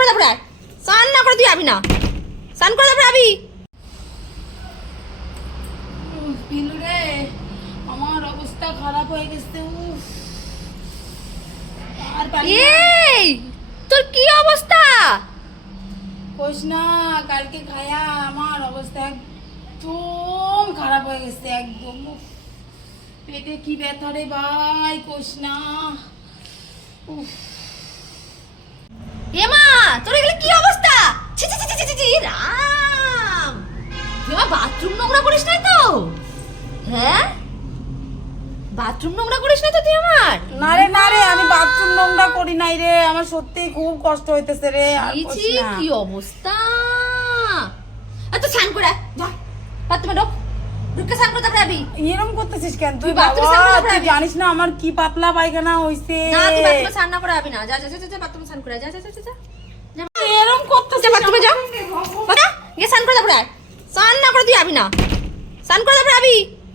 করে তারপরে আয়। স্নান না করে তুই যাবি না, স্নান করে তারপরে যাবি। পিলু রে, আমার অবস্থা খারাপ হয়ে গেছে। আর এই তোর কি অবস্থা? কইস না, কালকে খায়া আমার অবস্থা একদম খারাপ হয়ে গেছে, একদম। পেটে কি ব্যথা রে ভাই, কইস না। এমা তোর এগুলো কি অবস্থা? ছি ছি ছি ছি ছি রাম, তুই আমার বাথরুম নোংরা করিস নাই তো? হ্যাঁ, বাথরুম নোংরা করিস নাই তো তুই আমার? না রে, আমি বাথরুম নোংরা করি নাই রে, আমার সত্যি খুব কষ্ট হইতেছে রে। আর ছি কইস ছি, না। কি অবস্থা! এত স্নান করে আয়, যা বাথরুমে ঢোক, ঢুকে স্নান করে তারপরে যাবি। এরকম করতেছিস কেন তুই? তুই বাথরুমে বাবা, স্নান করে তুই যাবি। জানিস না আমার কি পাতলা পায়খানা হইছে। না তুই বাথরুমে স্নান না করে যাবি না, যা যা যা যা বাথরুমে স্নান করে আয়, যা যা যা যা। এরকম করতেছিস? যা বাথরুমে যা, গিয়ে স্নান করে তারপরে আয়। স্নান না করে তুই যাবি না, স্নান করে তারপরে যাবি।